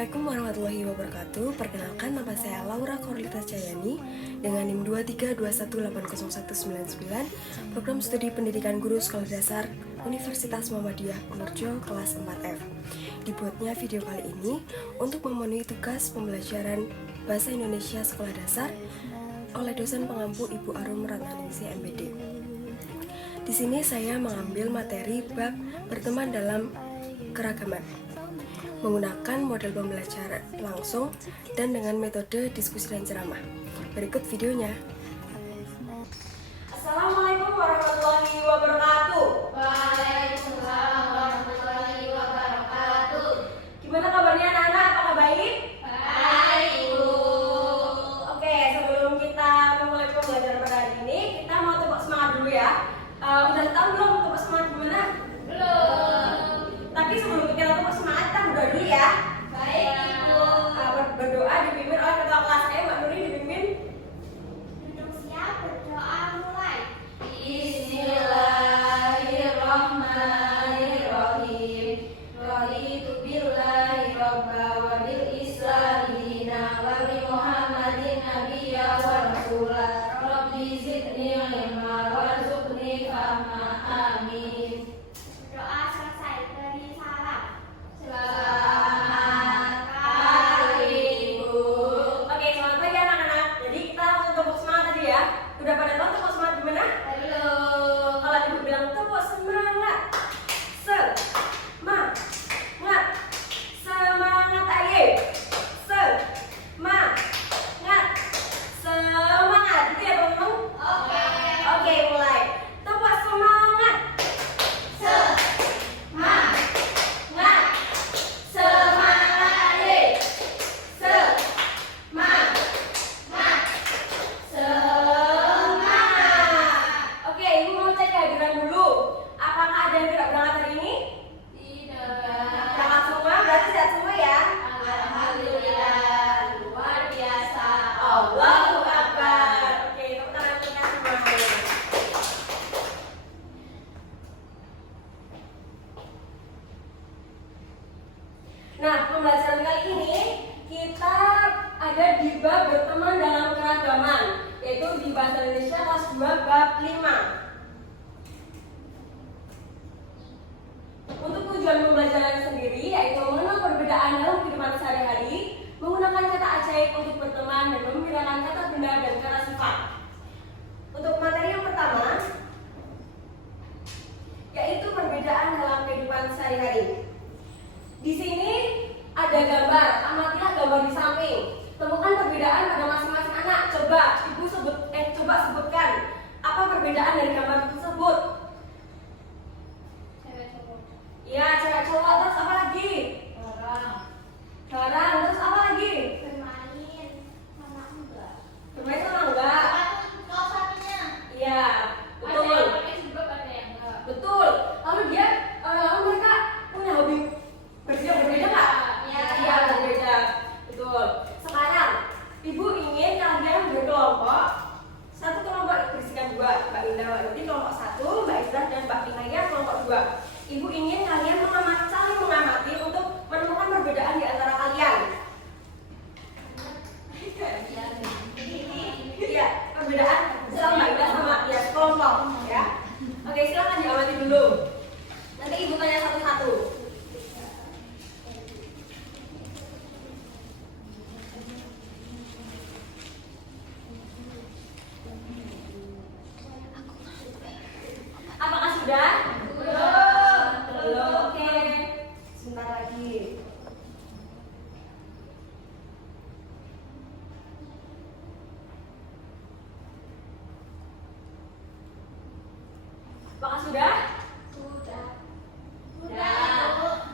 Assalamualaikum warahmatullahi wabarakatuh. Perkenalkan, nama saya Laura Korlita Cayani dengan NIM 23218019, Program Studi Pendidikan Guru Sekolah Dasar Universitas Muhammadiyah Purworejo kelas 4F. Dibuatnya video kali ini untuk memenuhi tugas pembelajaran Bahasa Indonesia Sekolah Dasar oleh dosen pengampu Ibu Arum Ratnaningsih MPD. Di sini saya mengambil materi bab berteman dalam keragaman, menggunakan model pembelajaran langsung dan dengan metode diskusi dan ceramah. Berikut videonya. Assalamualaikum warahmatullahi wabarakatuh. Waalaikumsalam warahmatullahi wabarakatuh. Gimana kabarnya anak-anak? Apakah baik? Baik, Bu. Oke, sebelum kita memulai pembelajaran pada hari ini, kita mau tepuk semangat dulu ya. Udah tahu belum tepuk semangat gimana? Belum. Tapi sebelum kita tepuk semangat, kita berdoa dulu ya. Baik, Ibu. Berdoa dipimpin oleh ketua kelas saya, Mbak Nuri, dipimpin. Duduk siap, berdoa mulai. Bismillahirrahmanirrahim. Raditu billahi robba wa bil islami dina wa bi Muhammadin nabiyya wa rasula. Rabbi zidni ilma warzuqni fahma. Amin. Doa selesai, beri salam. Selamat pagi, Bu. Oke, selamat pagi anak-anak. Jadi kita langsung tepuk semangat tadi ya. Udah pada tahu tepuk semangat gimana? Belum. Kalau ibu bilang tepuk semangat, semangat, semangat ayo, semangat, semangat. Gitu ya teman-teman? Oke. Oke, mulai. Tepuk semangat. Semangat. Semangat ayo, semangat. Semangat. Oke, ibu mau cek kehadiran dulu. Apakah ada yang tidak berangkat hari ini? Tidak. Berangkat semua, berarti sehat semua ya. Alhamdulillah, luar biasa. Allahu Akbar. Oke, tepuk tangan untuk kita semua. Nah, pembelajaran kali ini kita ada di bab berteman dalam keragaman, yaitu di Bahasa Indonesia kelas 2 bab 5. Untuk tujuan pembelajaran sendiri yaitu mengenal perbedaan dalam kehidupan sehari-hari, menggunakan kata ajaib untuk berteman dan membedakan kata benda dan kata sifat. Untuk materi yang pertama yaitu perbedaan dalam kehidupan sehari-hari. Di sini ada gambar, amatilah gambar di samping. Temukan perbedaan pada masing-masing anak. Coba ibu sebutkan apa perbedaan dari gambar tersebut. Cewek cowok. Ya, cewek cowok, terus apa lagi? Garang, terus apa lagi? Bermain sama enggak? Bermain sama enggak? Kau satunya. Iya, Ada yang betul. pakai jilbab, ada yang enggak. Betul. Lalu mereka punya hobi berbeda nggak? Iya. Iya, berbeda. Betul. Sekarang, ibu ingin kalian berkelompok. Satu kelompok berisikan dua, Mbak Indah, Mbak Nuti kelompok satu, Mbak Izzah dan Mbak Inaya kelompok dua. Ibu ingin kalian saling mengamati untuk menemukan perbedaan di antara kalian. Iya, perbedaan sama Mbak Indah sama ya kelompok ya. Oke, silakan diamati dulu. Nanti ibu tanya satu-satu. Apakah sudah? Belum. Belum. Oke. Sebentar lagi. Apakah sudah? Sudah. Sudah.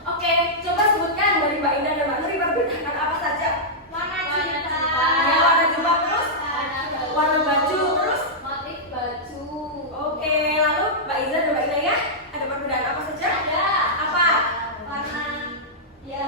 Oke, coba sebutkan dari Mbak Indah dan Mbak Nuri perbedaan apa saja? Warna Ya, cinta. warna jilbab terus, warna baju terus. Motif baju. Oke, lalu Mbak Izzah dan Mbak Inaya ada perbedaan apa saja? Ada. Apa? Warna ya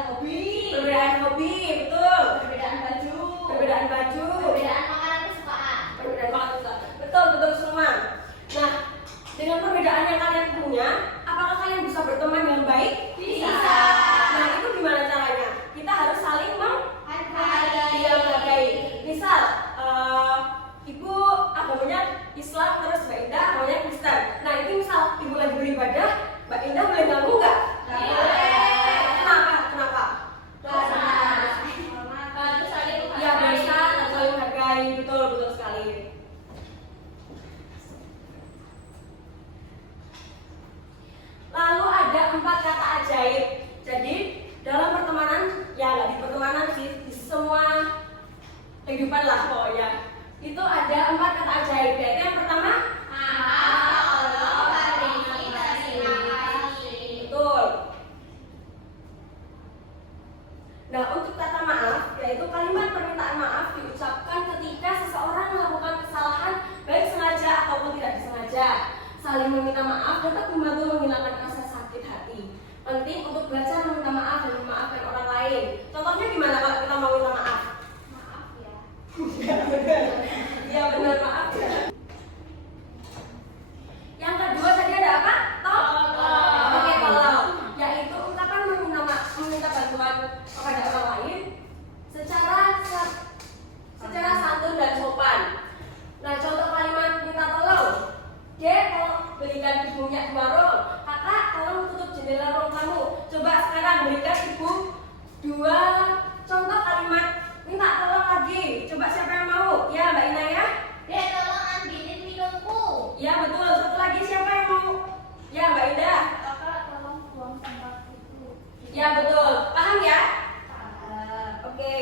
kehidupan lah pokoknya. Itu ada 4 kata ajaib. Yaitu yang pertama, betul. Nah, untuk kata maaf, yaitu kalimat permintaan maaf diucapkan ketika seseorang melakukan kesalahan baik sengaja ataupun tidak disengaja. Saling meminta maaf dapat membantu menghilangkan rasa sakit hati. Penting untuk belajar meminta maaf dan memaafkan orang lain. Contohnya gimana kalau kita mau minta maaf? Maaf ya. Iya benar, maaf ya. Yang kedua tadi ada apa? Tolong. Oke, tolong. Yaitu ungkapan meminta bantuan kepada orang lain secara santun dan sopan. Nah, contoh kalimat minta tolong. Dek, tolong belikan ibu minyak di warung. Kakak, tolong tutup jendela ruang tamu. Coba sekarang berikan ibu 2 contoh kalimat minta tolong lagi. Coba siapa yang mau? Ya, Mbak Ina ya. Dek, tolong ambilin minumku. Ya, betul. Satu lagi siapa yang mau? Ya, Mbak Indah. Kakak, tolong buang sampah itu. Ya, betul. Paham ya? Oke.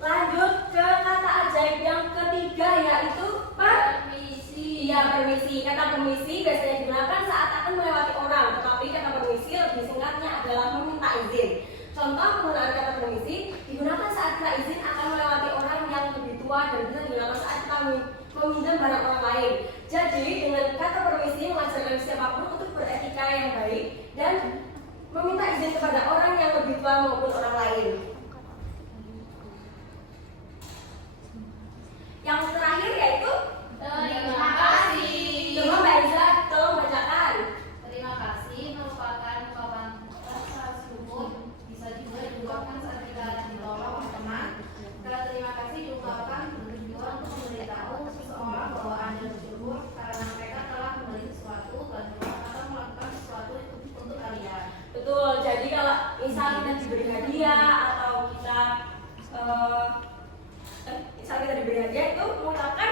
Lanjut ke kata ajaib yang ketiga, yaitu Permisi. iya, permisi. Kata permisi biasanya digunakan saat akan melewati orang, tetapi kata permisi lebih singkatnya adalah meminta izin. Contoh penggunaan kata permisi digunakan saat kita izin akan melewati orang yang lebih tua dan bisa digunakan saat kita meminjam barang orang lain. Jadi dengan kata permisi mengajarkan siapapun untuk beretika yang baik dan meminta izin kepada orang yang lebih tua maupun orang lain. Yang terakhir yaitu Terima kasih. coba Mbak Iza tolong bacakan. Terima kasih merupakan ungkapan rasa syukur, bisa juga diucapkan saat kita ditolong teman. Kata terima kasih diucapkan bertujuan untuk memberitahu seseorang bahwa Anda bersyukur karena mereka telah memberi sesuatu, bantuan atau melakukan sesuatu untuk kalian. Betul. Jadi kalau misal kita diberi hadiah atau kita diberi hadiah itu mengucapkan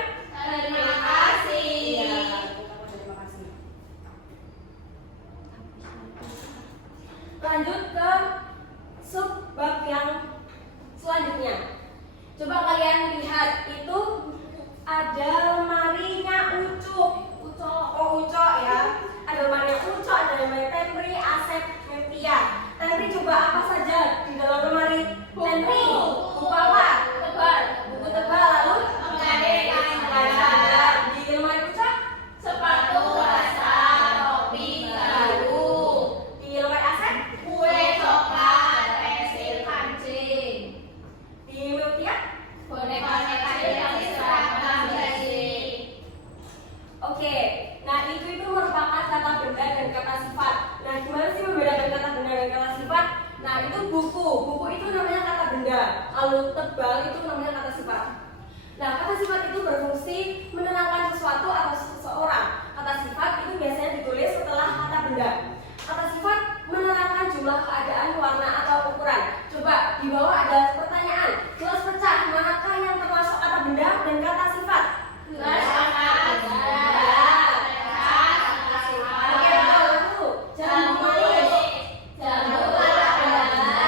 Terima kasih. iya, mengucapkan terima kasih. Lanjut ke subbab yang selanjutnya. Coba kalian lihat itu ada lemarinya Ucup. Ucok ya. Ada lemarinya Ucok, ada lemari Tempri, Asep, Metia. Tempri coba apa saja di dalam lemari Tempri? Buku apa? Buku tebal. Lalu di lemari Ucok? Sepatu basah, topi baru, Di lemari Asep? kue coklat, pensil kancing, Di Metia? boneka kecil yang diserahkan basic. Oke, nah itu merupakan kata benda dan kata sifat. Nah, gimana sih membedakan kata benda dan kata sifat? Nah, itu buku itu namanya kata benda. Lalu tebal itu namanya kata sifat. Nah, kata sifat itu berfungsi menerangkan sesuatu atau seseorang. Kata sifat itu biasanya ditulis setelah kata benda. Kata sifat menerangkan jumlah keadaan, warna atau ukuran. Coba di bawah ada pertanyaan. Jelas pecah manakah yang termasuk kata benda dan kata sifat? Gelas kata benda, kata sifat, Oke, betul. Jangan manis. jamu kata benda,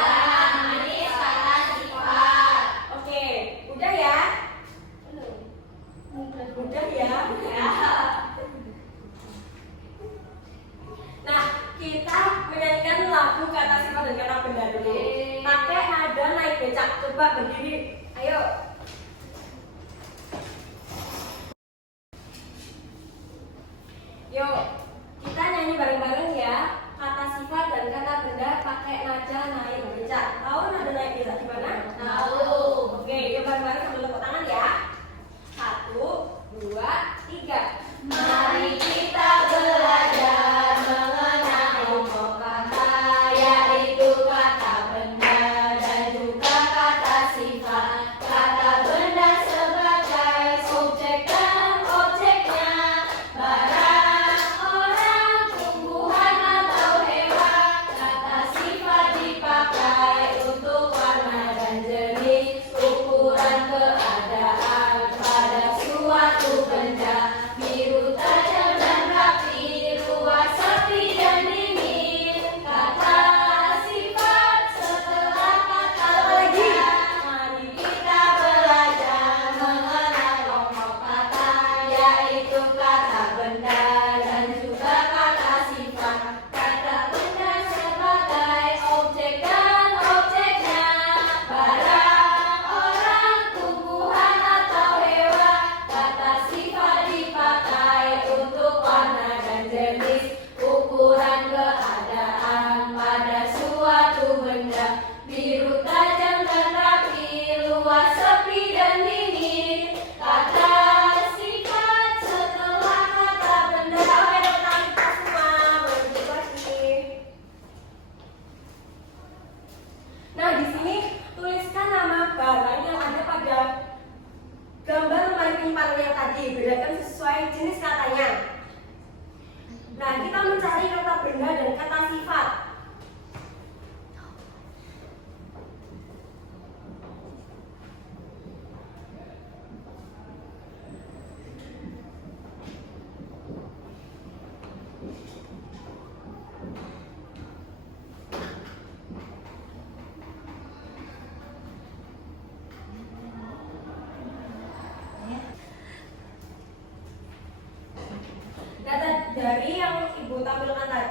manis kata sifat. Oke, udah ya? Udah ya? Nah, kita menyanyikan lagu kata sifat dan kata benda dulu. Pakai nada naik becak. Coba berdiri. Ayo. Yuk, kita nyanyi bareng-bareng ya. Kata sifat dan kata benda pakai nada naik becak. Tahu nada naik becak gimana? Tahu. Oke, yuk bareng-bareng sambil tepuk tangan ya. 1, 2, 3. Mari kita belajar mengenal pokok kata, yaitu kata benda dan juga kata sifat.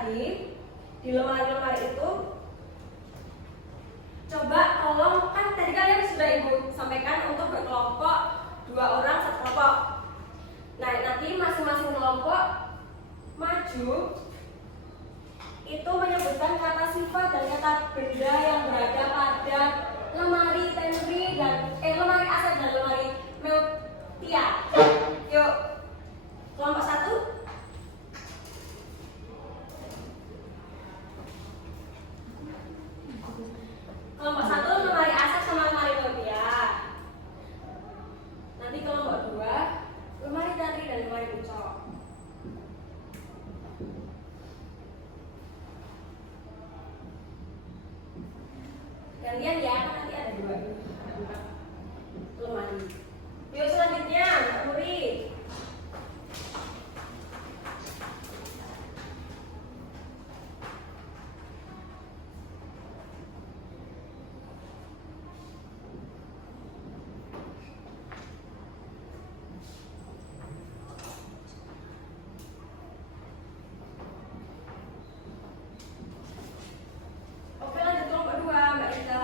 tadi di lemari-lemari itu, coba tolong, kan tadi kalian sudah Ibu sampaikan untuk berkelompok 2 orang 1 kelompok. Nah, nanti masing-masing kelompok maju itu menyebutkan kata sifat dan kata benda yang berada pada lemari Tenri dan lemari Asep dan lemari Meltia. Yuk, kelompok 1. Kelompok 1 lemari Asep sama lemari Meltia. Nanti kelompok 2 lemari Tenri dan lemari Ucok. Gantian ya, kan nanti ada 2 lemari. Yuk selanjutnya, Mbak Muri. Oke, lanjut kelompok 2, Mbak Ita.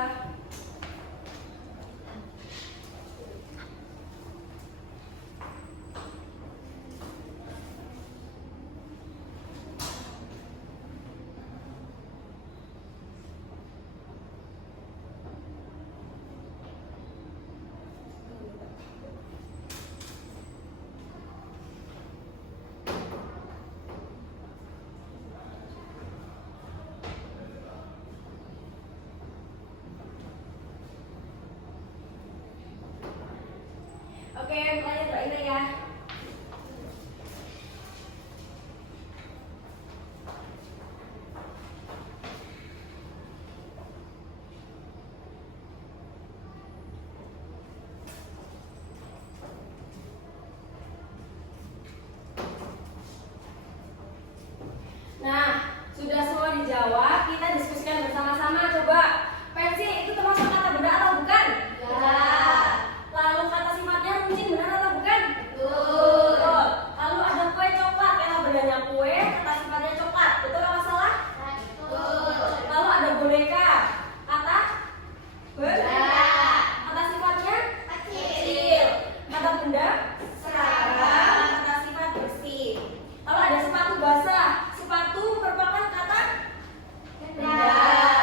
Oke, lanjut Mbak Ina ya. Nah, sudah semua dijawab, kita diskusikan bersama-sama. Coba, pensil itu termasuk kata benda atau bukan? Ya. Lalu kata sifatnya mungkin benar atau bukan? Betul. Betul. Lalu ada kue coklat, kata bendanya kue, kata sifatnya coklat. Betul apa salah? Betul. Lalu ada boneka, kata Benda. kata sifatnya Kecil. kata benda seragam, kata sifat bersih. Lalu ada sepatu basah, sepatu merupakan kata Benda.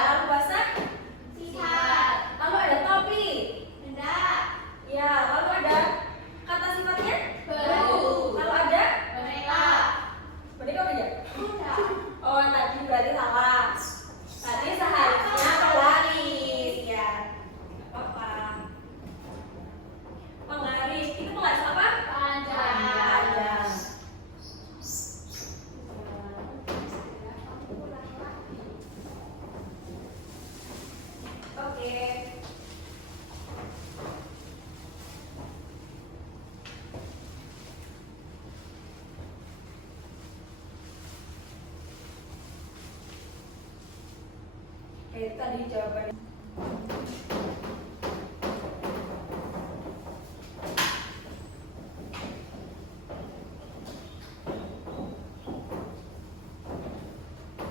Lalu basah, Sifat. lalu ada topi. Benda. Ya, lalu ada kata sifatnya Baru. Lalu ada Boneka. boneka apa ya? Benda. Oh, tadi berarti salah. Tadi seharusnya penggaris ya. Apa? Penggaris. Itu penggaris apa? Panjang. Panjang. Oke. Oke, itu tadi jawaban.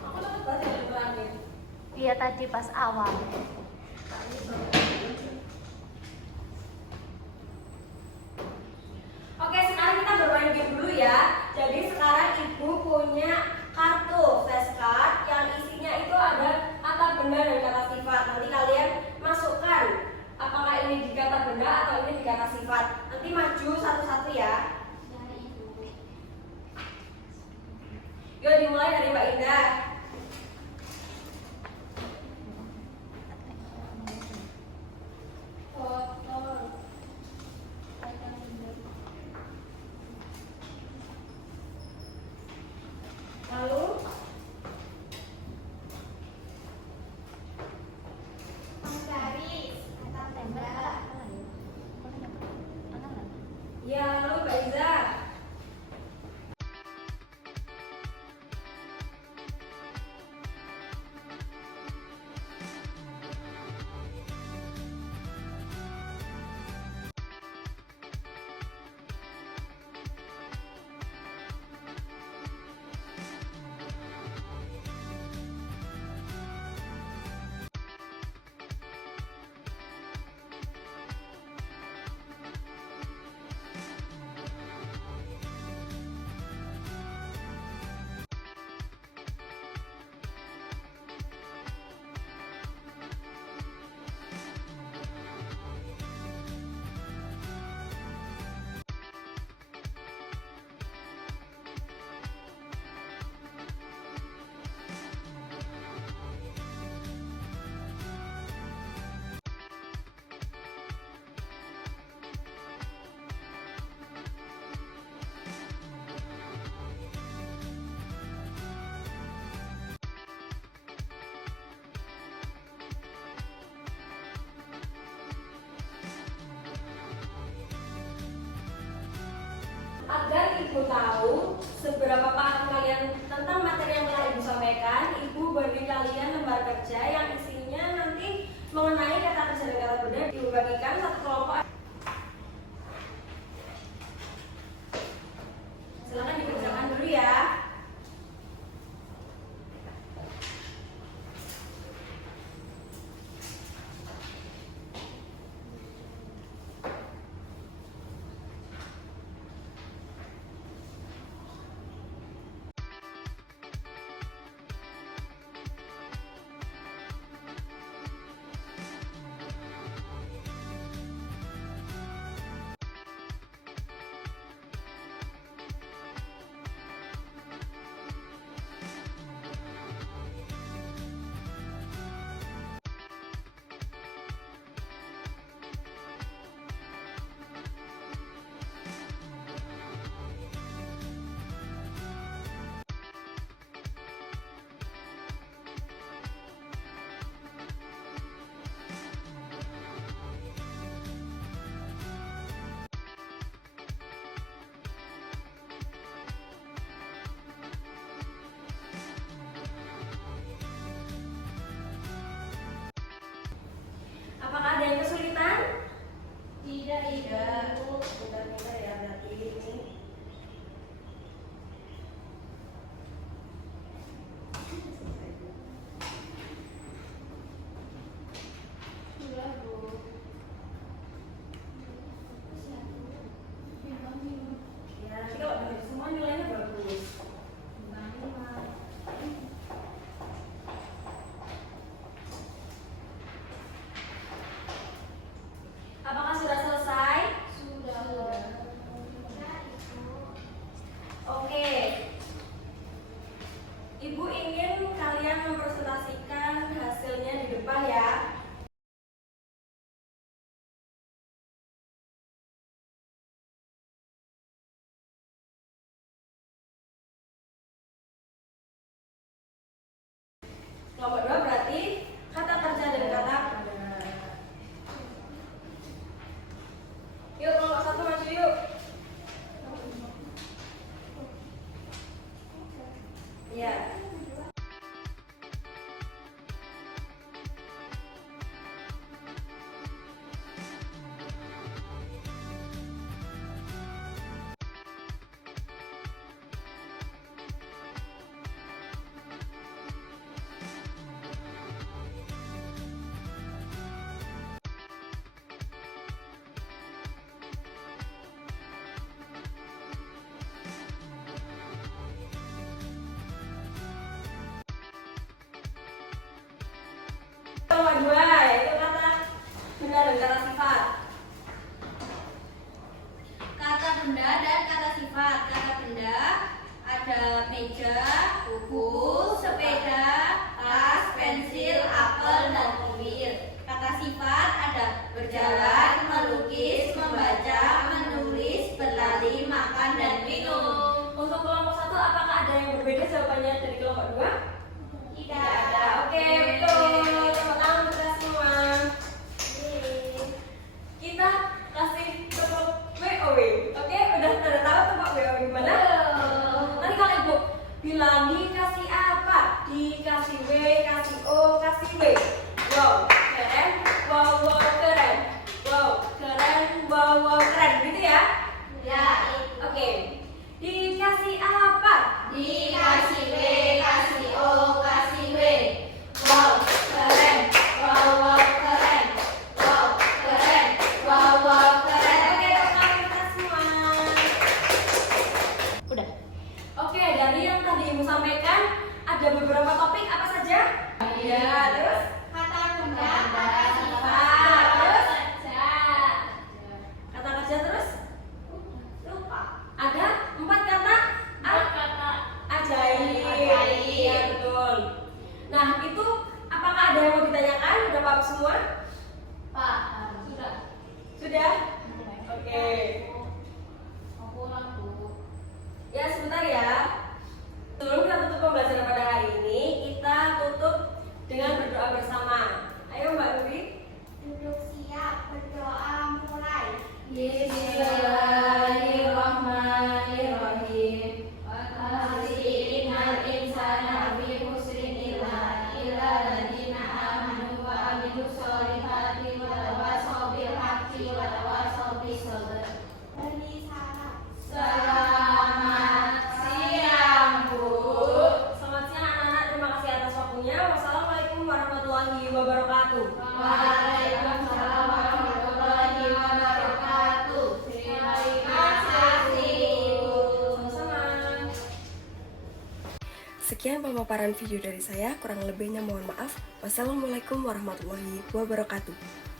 Aku takut banget ya terakhir. Iya tadi pas awal. Oke, sekarang kita bermain game dulu ya. Jadi sekarang Ibu punya kartu flashcard yang isinya itu ada kata benda dan kata sifat. Nanti kalian masukkan apakah ini di kata benda atau ini di kata sifat. Nanti maju satu-satu ya. Yuk dimulai dari Mbak Indah. Lalu Penggaris. Kata benda. ya, lalu Mbak Iza. Ibu tahu seberapa paham kalian tentang materi yang telah Ibu sampaikan, Ibu beri kalian lembar kerja yang isinya nanti mengenai kata kerja dan kata benda. Ibu bagikan satu kelompok. Silakan dikerjakan dulu ya. Apakah ada yang kesulitan? Tidak. Bentar ya, berarti ini. Sudah, Bu. Ya, nanti kalau dari semua nilainya bagus. Apakah sudah selesai? Sudah. Oke. Ibu ingin kalian mempresentasikan hasilnya di depan ya. Kelompok 2 berarti kata kerja dan kata benda. Yuk kelompok 1 maju yuk. Ya. Kelompok 2 yaitu kata benda dan kata sifat. Kata benda dan kata sifat. Kata benda ada meja, buku, sepeda, tas, pensil, apel, dan mobil. Kata sifat ada berjalan, melukis, membaca, menulis, berlari, makan, dan minum. Untuk kelompok 1 apakah ada yang berbeda jawabannya dari kelompok 2? Tidak ada. Oke, betul. Tepuk tangan untuk kita semua. Kita kasih tepuk WOW. Oke, udah pada tahu tepuk WOW gimana? Nanti kalau Ibu bilang dikasih apa? Dikasih W, kasih O, kasih W. Wow, keren. Wow, wow, keren. Wow, keren. Wow, wow, keren. Gitu ya? Ya. Oke. Dikasih apa? Dikasih W, kasih O, kasih W. Wow, keren. Wow, wow, keren. Wow, keren. Wow, wow, keren. Oke, tepuk tangan kita semua. Udah. Oke, dari yang tadi Ibu sampaikan ada beberapa topik apa saja? Iya, terus Kata benda, kata sifat, terus kerja. kata kerja terus Lupa. ada 4 kata Kata ajaib. Ajaib. Iya, betul. Nah, itu apakah ada yang mau ditanyakan? Udah paham semua? Pak, sudah. Sudah? Oke. Mau pulang, Bu. Ya, sebentar ya. Sebelum kita tutup pembelajaran pada hari ini, kita tutup dengan berdoa bersama. Ayo Mbak Nuri. Duduk siap, berdoa mulai. Bismillahirrahmanirrahim. wabarakatuh. Waalaikumsalam warahmatullahi wabarakatuh. Terima kasih, Ibu. Sama-sama. Sekian pemaparan video dari saya, kurang lebihnya mohon maaf. Wassalamualaikum warahmatullahi wabarakatuh.